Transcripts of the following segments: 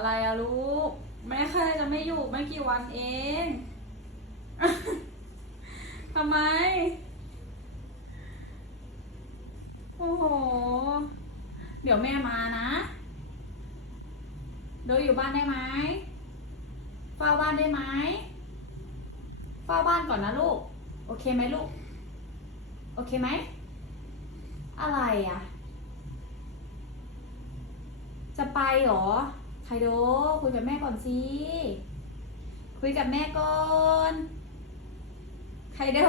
อะไรอะลูก แม่แค่จะไม่อยู่ไม่กี่วันเองทำไม โอ้โห เดี๋ยวแม่มานะ โดยอยู่บ้านได้ไหมเฝ้าบ้านได้ไหมเฝ้าบ้านก่อนนะลูก โอเคไหมลูก โอเคไหม อะไรอะ จะไปหรอ คโดคุยกับแม่ก่อนสิคุยกับแม่ก่อนไคโด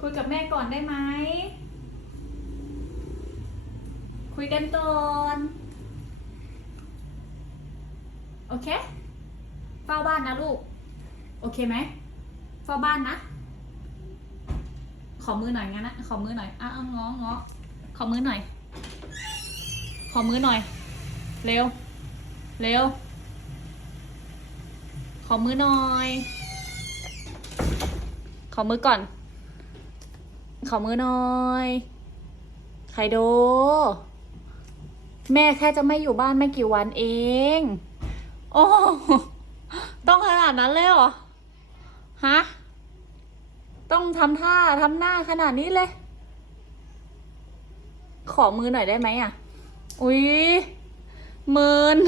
คุยกับแม่ก่อนได้ไหมคุยกันก่อนโอเคเฝ้าบ้านนะลูก โอเคไหมเฝ้าบ้านนะ ขอมือหน่อยงั้นนะขอมือหน่อยอะเอาง้อง้อขอมือหน่อย ขอมือหน่อย เร็ว เร็ว ขอมือหน่อย ขอมือก่อน ขอมือหน่อยไคโด แม่แค่จะไม่อยู่บ้านไม่กี่วันเอง โอ้ต้องขนาดนั้นเลยเหรอ ฮะ ต้องทำท่าทำหน้าขนาดนี้เลย ขอมือหน่อยได้ไหมอะ อุ๊ยเมิน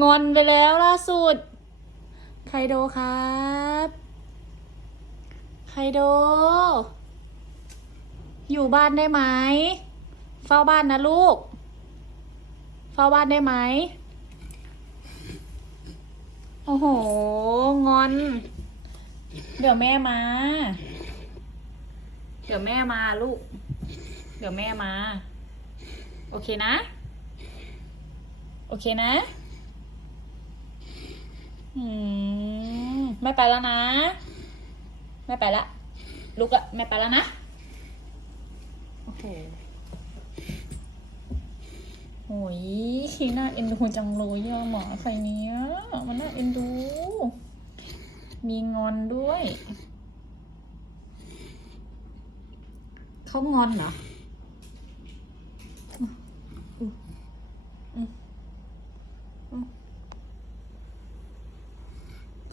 งอนไปแล้วล่าสุด ไคโดครับ ไคโด อยู่บ้านได้ไหม เฝ้าบ้านนะลูก เฝ้าบ้านได้ไหม โอ้โห งอน เดี๋ยวแม่มา เดี๋ยวแม่มาลูก เดี๋ยวแม่มา โอเคนะ โอเคนะ อืม ไม่ไปแล้วนะ ไม่ไปละ ลุกละ ไม่ไปแล้วนะ โอ้โหโอ้ยน่าเอ็นดูจังเลยอะหมาใครเนี้ย มันน่าเอ็นดู มีงอนด้วย เขางอนเหรอ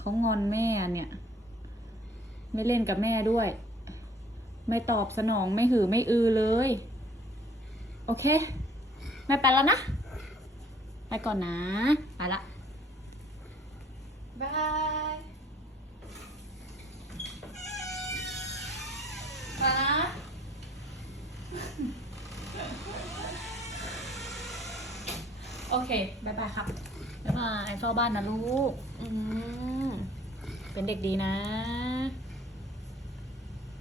เขางอนแม่เนี่ย ไม่เล่นกับแม่ด้วย ไม่ตอบสนองไม่หือไม่อือเลย โอเคไม่ไปแล้วนะ ไปก่อนนะไปละบายไปนะโอเคบายบายครับบายบายเฝ้าบ้านนะลูก อืม เป็นเด็กดีนะ